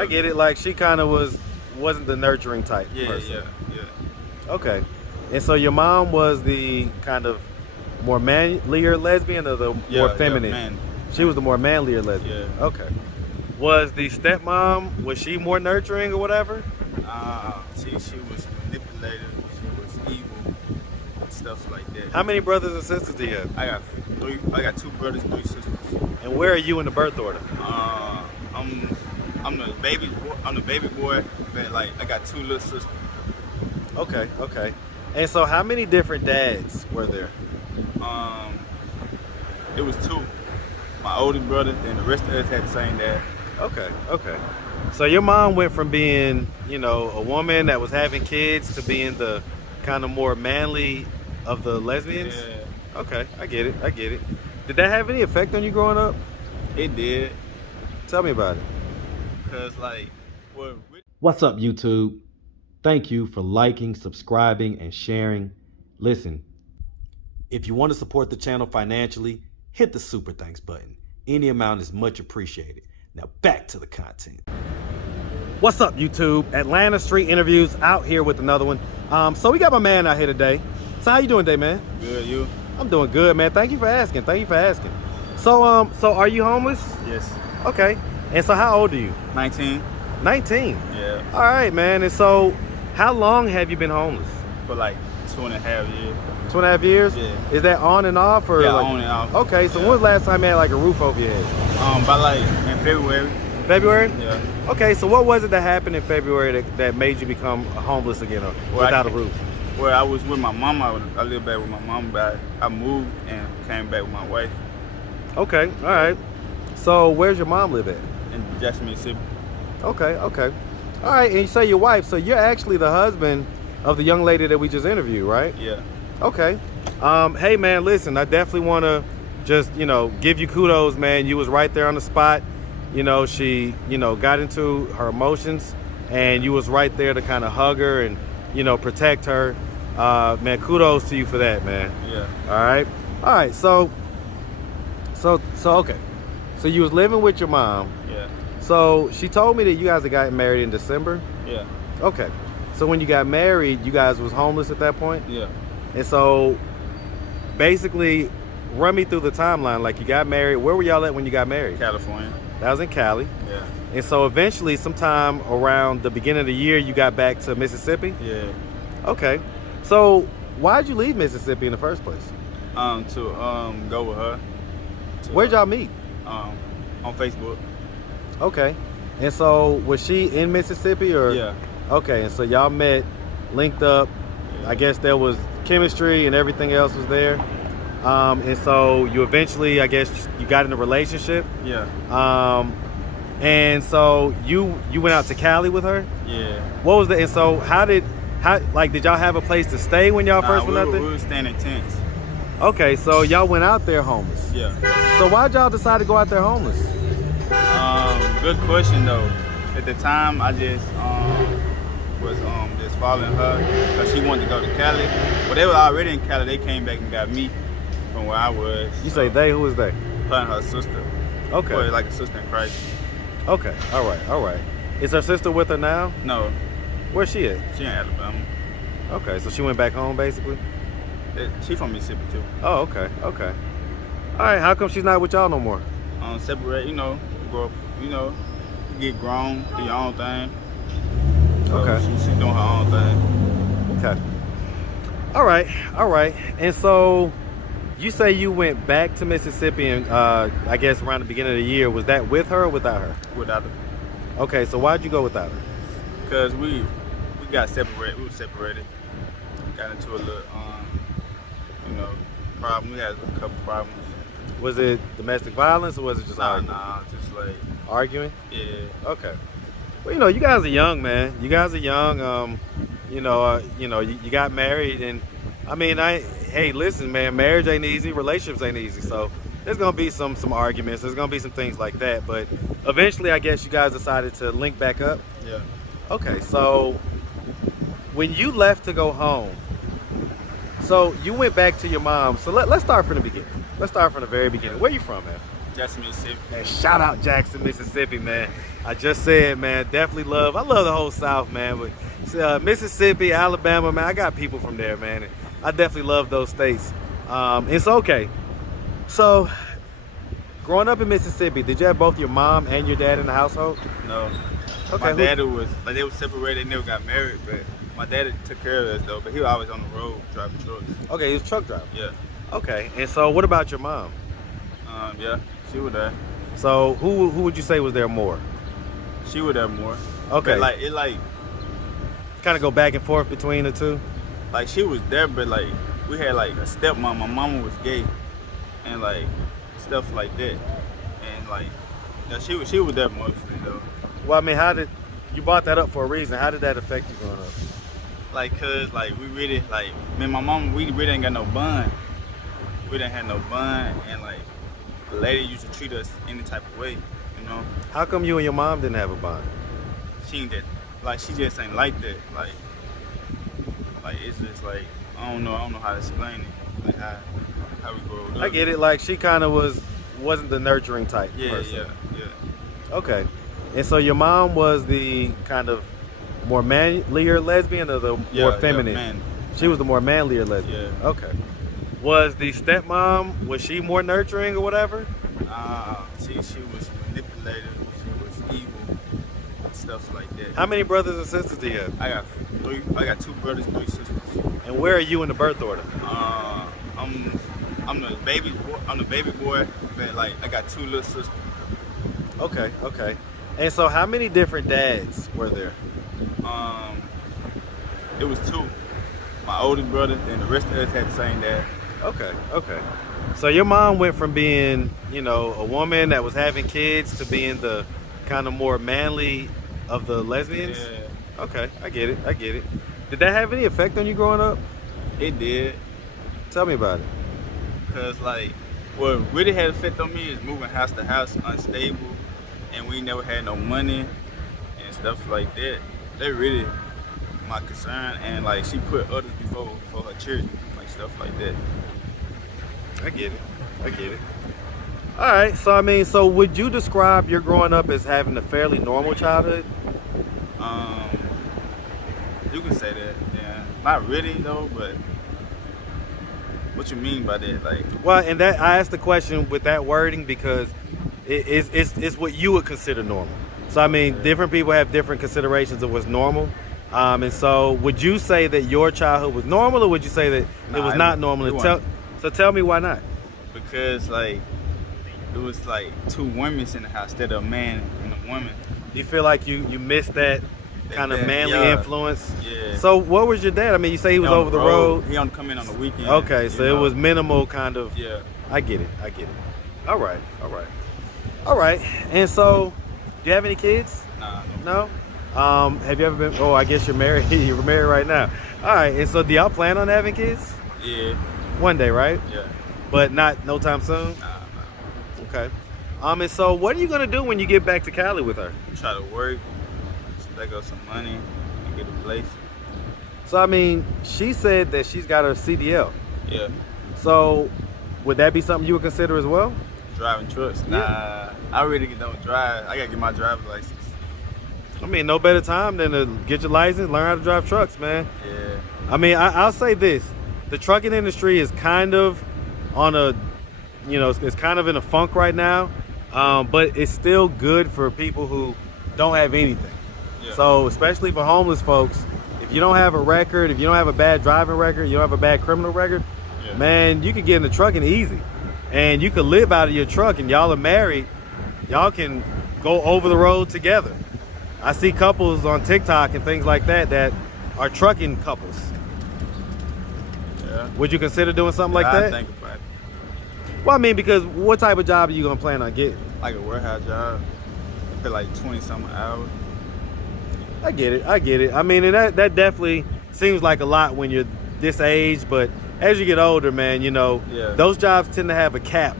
I get it. Like she kind of wasn't the nurturing type person. Yeah. Okay. And so your mom was the kind of more manlier lesbian or the more feminine? Man. She was the more manlier lesbian. Yeah. Okay. Was the stepmom, was she more nurturing or whatever? She was manipulative. She was evil. Stuff like that. How many brothers and sisters do you have? I got 3. I got 2 brothers, 3 sisters. And where are you in the birth order? I'm the baby boy. I'm the baby boy, but like I got 2 little sisters. Okay. And so how many different dads were there? It was 2. My oldest brother and the rest of us had the same dad. Okay. So your mom went from being, a woman that was having kids to being the kind of more manly of the lesbians? Yeah. Okay, I get it. Did that have any effect on you growing up? It did. Tell me about it. Because, What's up, YouTube? Thank you for liking, subscribing, and sharing. Listen, if you want to support the channel financially, hit the super thanks button. Any amount is much appreciated. Now back to the content. What's up, YouTube? Atlanta Street Interviews out here with another one. So we got my man out here today. So how you doing today, man? Good, you? I'm doing good, man. Thank you for asking. So are you homeless? Yes. Okay. And so how old are you? 19. 19? Yeah. All right, man. And so how long have you been homeless? For like 2.5 years. 2.5 years? Yeah. Is that on and off? Or Yeah, like, on and off. Okay, so when was the last time you had like a roof over your head? By like in February. February? Yeah. Okay, so what was it that happened in February that made you become homeless again or without a roof? Well, I was with my mom. I lived back with my mom, but I moved and came back with my wife. Okay, all right. So where's your mom live at? In Jackson, Mississippi. Okay. All right, and you say your wife, so you're actually the husband of the young lady that we just interviewed, right? Yeah. Okay. Hey, man, listen, I definitely want to just, give you kudos, man. You was right there on the spot. She, got into her emotions, and you was right there to kind of hug her and, protect her. Man, kudos to you for that, man. Yeah. All right. So okay. So you was living with your mom. Yeah. So she told me that you guys had gotten married in December. Yeah. Okay. So when you got married, you guys was homeless at that point? Yeah. And so basically run me through the timeline. Like you got married. Where were y'all at when you got married? California. That was in Cali. Yeah. And so eventually sometime around the beginning of the year, you got back to Mississippi? Yeah. Okay. So why'd you leave Mississippi in the first place? To go with her. Where'd y'all meet? On Facebook. Okay. And so was she in Mississippi or? Yeah. Okay. And so y'all met, linked up. Yeah. I guess there was chemistry and everything else was there. And so you eventually, I guess, you got in a relationship. Yeah. And so you went out to Cali with her? Yeah. What was the, and so how did y'all have a place to stay when y'all first went out there? We were staying in tents. Okay, so y'all went out there homeless. Yeah. So why'd y'all decide to go out there homeless? Good question though. At the time, I just was just following her because she wanted to go to Cali. Well, they were already in Cali. They came back and got me from where I was. You say they? Who is they? Her and her sister. Okay. Well, like a sister in Christ. Okay. All right. Is her sister with her now? No. Where's she at? She in Alabama. Okay, so she went back home basically? She from Mississippi too. Oh, okay. All right, how come she's not with y'all no more? Separate, grow up, get grown, do your own thing. So Okay. She's doing her own thing. Okay. All right. And so you say you went back to Mississippi and I guess around the beginning of the year. Was that with her or without her? Without her. Okay, so why'd you go without her? Because we got separated. We were separated. Got into a little, problem. We had a couple problems. Was it domestic violence or was it just arguing? Nah, just like Arguing? Yeah. Okay. Well, you guys are young, man. You guys are young. You got married, and I mean, hey, listen, man. Marriage ain't easy. Relationships ain't easy. So there's gonna be some arguments. There's gonna be some things like that. But eventually, I guess you guys decided to link back up. Yeah. Okay. So when you left to go home, so you went back to your mom. So let's start from the beginning. Let's start from the very beginning. Where you from, man? Jackson, Mississippi. Man, shout out Jackson, Mississippi, man. I just said, man, definitely I love the whole South, man. But Mississippi, Alabama, man, I got people from there, man. And I definitely love those states. It's okay. So, growing up in Mississippi, did you have both your mom and your dad in the household? No. Okay. My dad was, like, they were separated, they never got married, but my dad took care of us, though. But he was always on the road driving trucks. Okay, he was a truck driver. Yeah. Okay, and so what about your mom? Yeah, she was there. So who would you say was there more? She was there more. Okay. But it kind of go back and forth between the two? like she was there, but like we had like a stepmom. My mama was gay, and like stuff like that. And like yeah, she was there mostly though. Well, I mean, you brought that up for a reason. How did that affect you growing up? Like, cause like we really like me and my mom, we really ain't got no bond. We didn't have no bond, and like the lady used to treat us any type of way, you know. How come you and your mom didn't have a bond? She ain't that, like she just ain't like that. Like it's just like I don't know how to explain it. Like how we grew up. I get it. Like she kind of wasn't the nurturing type person. Yeah. Okay. And so your mom was the kind of more manlier lesbian or the more feminine? Yeah, man. She was the more manlier lesbian. Yeah. Okay. Was the stepmom, was she more nurturing or whatever? She was manipulative. She was evil. Stuff like that. How many brothers and sisters do you have? I got 3. I got 2 brothers, 3 sisters. And where are you in the birth order? I'm the baby boy. I'm the baby boy, but like I got 2 little sisters. Okay. And so how many different dads were there? It was 2. My oldest brother, and the rest of us had the same dad. Okay. So your mom went from being, a woman that was having kids to being the kind of more manly of the lesbians? Yeah. Okay, I get it. Did that have any effect on you growing up? It did. Tell me about it. Cause like, what really had effect on me is moving house to house, unstable, and we never had no money and stuff like that. That really my concern, and like she put others before her children, like stuff like that. I get it. All right, so would you describe your growing up as having a fairly normal childhood? You can say that, yeah. Not really though, but what you mean by that? Like, well, and that I asked the question with that wording because it's what you would consider normal. So I mean, different people have different considerations of what's normal. And so, would you say that your childhood was normal, or would you say that it was not normal? So tell me why not? Because like it was like 2 women in the house instead of a man and a woman. You feel like you missed that kind of manly influence? Yeah. So what was your dad? I mean, you say he was over the road. He only come in on the weekend. Okay, so it was minimal kind of. Yeah. I get it. All right. And so, do you have any kids? Nah. No? Have you ever been, I guess you're married. You're married right now. All right, and so do y'all plan on having kids? Yeah. One day, right? Yeah. But no time soon? Nah. Okay. And so what are you gonna do when you get back to Cali with her? Try to work, stack up some money, and get a place. So I mean, she said that she's got her CDL. Yeah. So would that be something you would consider as well? Driving trucks? Nah, I really don't drive. I gotta get my driver's license. I mean, no better time than to get your license, learn how to drive trucks, man. Yeah. I mean, I'll say this. The trucking industry is kind of on a, it's kind of in a funk right now, but it's still good for people who don't have anything. Yeah. So especially for homeless folks, if you don't have a record, if you don't have a bad driving record, you don't have a bad criminal record, man, you can get in the trucking easy. And you can live out of your truck, and y'all are married. Y'all can go over the road together. I see couples on TikTok and things like that are trucking couples. Yeah. Would you consider doing something like that? I think about it. Well, I mean, because what type of job are you gonna plan on getting? Like a warehouse job. I feel like 20-something hours. I get it. I mean, and that definitely seems like a lot when you're this age, but as you get older, man, those jobs tend to have a cap.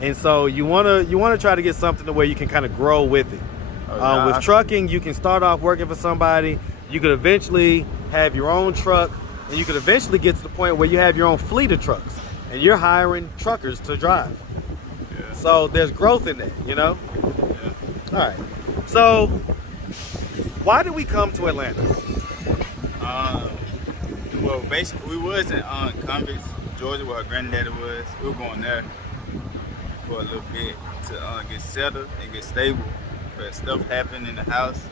And so you wanna try to get something to where you can kind of grow with it. With trucking, you can start off working for somebody. You could eventually have your own truck, and you could eventually get to the point where you have your own fleet of trucks, and you're hiring truckers to drive. Yeah. So there's growth in that, you know? Yeah. All right. So why did we come to Atlanta? Well, basically, we was in Convicts, Georgia, where her granddaddy was. We were going there for a little bit to get settled and get stable. But stuff happened in the house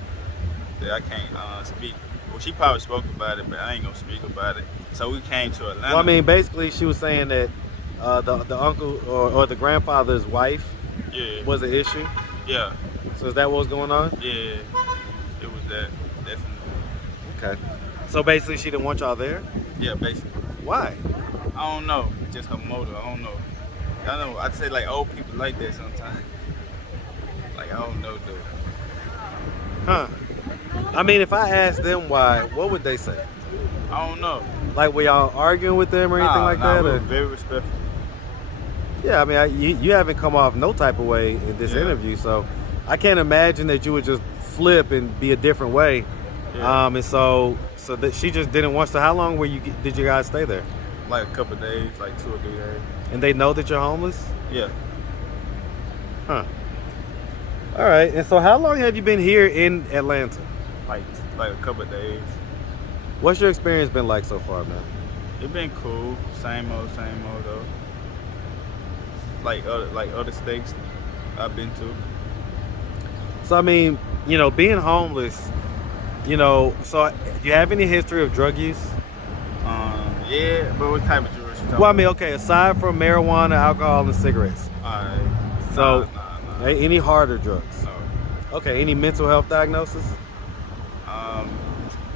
that I can't speak. Well, she probably spoke about it, but I ain't gonna speak about it. So we came to Atlanta. Well, I mean, basically, she was saying that the uncle or the grandfather's wife was the issue. Yeah. So is that what was going on? Yeah, it was that, definitely. Okay. So basically, she didn't want y'all there? Yeah, basically. Why? I don't know. It's just her motive. I don't know. I know. I'd say like old people like that sometimes. Like I don't know, dude. Huh. I mean, if I asked them why, what would they say? I don't know. Like, were y'all arguing with them or anything like that? We Or? were very respectful. Yeah, I mean, you haven't come off no type of way in this interview, so I can't imagine that you would just flip and be a different way. Yeah. And so that she just didn't want. So how long did you guys stay there? Like a couple of days, like 2 or 3 days. And they know that you're homeless? Yeah. Huh. All right. And so how long have you been here in Atlanta? Like a couple of days. What's your experience been like so far, man? It been cool. Same old though. Like other states I've been to. So I mean, you know, being homeless, you know, so do you have any history of drug use? Yeah, but what type of drugs you talking Well, I mean, okay, aside from marijuana, alcohol, and cigarettes. Alright. So, Nah. any harder drugs? No. Okay, any mental health diagnosis?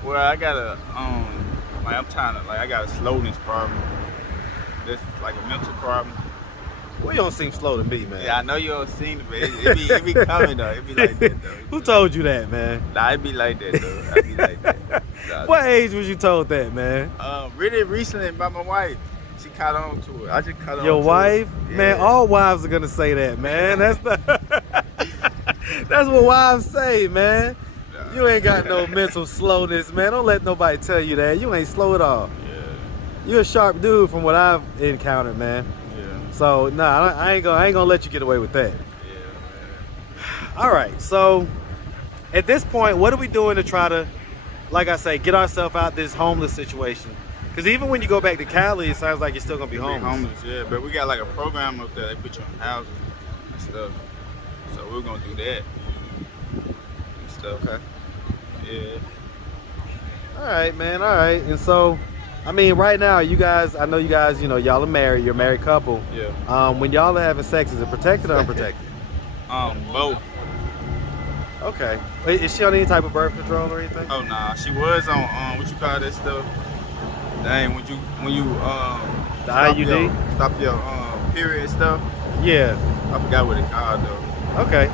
Well, I got I got a slowness problem. That's like a mental problem. Well, you don't seem slow to me, man. Yeah, I know you don't seen it, but it be coming though. It be like that though. Who told you that, man? Nah, it be like that though. It be like that. Nah, What age was you told that, man? really recently by my wife. She caught on to it. I just caught on Your to wife? it. Yeah. Man, all wives are gonna say that, man. That's that's what wives say, man. Nah. You ain't got no mental slowness, man. Don't let nobody tell you that. You ain't slow at all. Yeah. You're a sharp dude from what I've encountered, man. Yeah. So nah, I ain't gonna let you get away with that. Yeah, man. All right, so at this point, what are we doing to try to, like I say, get ourselves out this homeless situation? Because even when you go back to Cali, it sounds like you're still gonna be homeless. Yeah, but we got like a program up there. They put you in housing and stuff. So we're gonna do that and stuff. Okay. Yeah. All right, man. All right, and so, I mean, right now, you guys, I know you guys, you know, y'all are married. You're a married couple. Yeah. When y'all are having sex, is it protected or unprotected? Both. Okay. Is she on any type of birth control or anything? Oh nah, she was on what you call that stuff? Dang, when you The IUD? Stop your period stuff. Yeah. I forgot what it called though. Okay.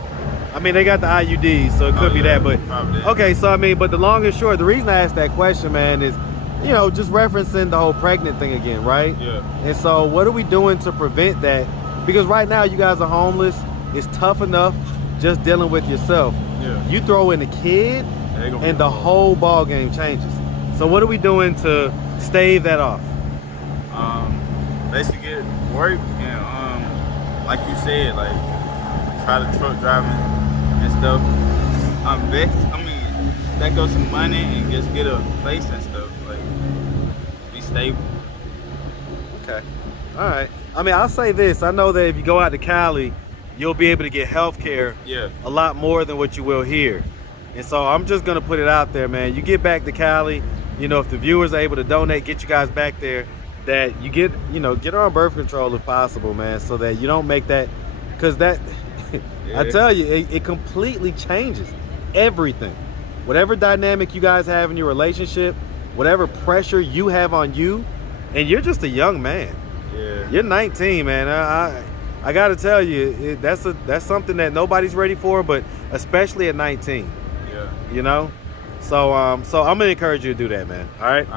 I mean, they got the IUD, so it could be that, but probably. Okay. So I mean, but the long and short, the reason I asked that question, man, is, you know, just referencing the whole pregnant thing again, right? Yeah. And so, what are we doing to prevent that? Because right now, you guys are homeless. It's tough enough just dealing with yourself. Yeah. You throw in a kid, and the whole ball game changes. So, what are we doing to stave that off? Basically get work and like you said, like try the truck driving and stuff. That goes some money and just get a place and stuff. Like be stable. Okay. All right. I mean, I'll say this. I know that if you go out to Cali, you'll be able to get health care a lot more than what you will here. And so I'm just going to put it out there, man. You get back to Cali, you know, if the viewers are able to donate, get you guys back there, that you get her on birth control if possible, man, so that you don't make that, because that, I tell you, it completely changes everything. Whatever dynamic you guys have in your relationship, whatever pressure you have on you, and you're just a young man. Yeah. You're 19, man. I got to tell you, that's something that nobody's ready for, but especially at 19. Yeah. You know? So I'm going to encourage you to do that, man. All right?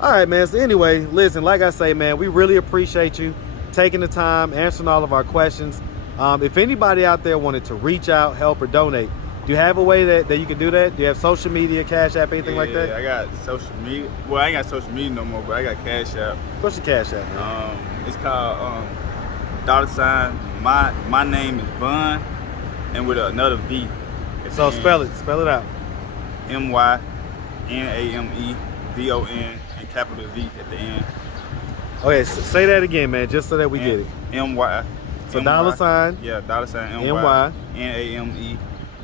All right, man. So anyway, listen, like I say, man, we really appreciate you taking the time, answering all of our questions. If anybody out there wanted to reach out, help, or donate, do you have a way that you can do that? Do you have social media, Cash App, anything like that? Yeah, I got social media. Well, I ain't got social media no more, but I got Cash App. What's your Cash App, man? It's called $, my name is Von, and with another V. So spell it out. mynameisvonV and capital V at the end. Okay, so say that again, man, just so that we get it. M-Y. So dollar sign. Yeah, dollar sign M-Y. N-A-M-E.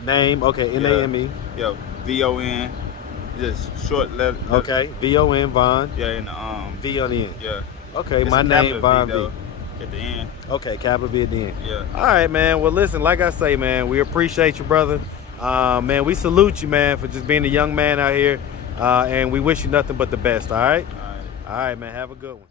Name, okay, N-A-M-E. Yeah, V-O-N. Just short letter. Okay, V-O-N, Von. Yeah, and V on the end. Yeah. Okay, It's my a name, Von V, V. though, at the end. Okay, capital V at the end. Yeah. All right, man. Well, listen, like I say, man, we appreciate you, brother. Man, we salute you, man, for just being a young man out here. And we wish you nothing but the best, all right? All right. All right, man. Have a good one.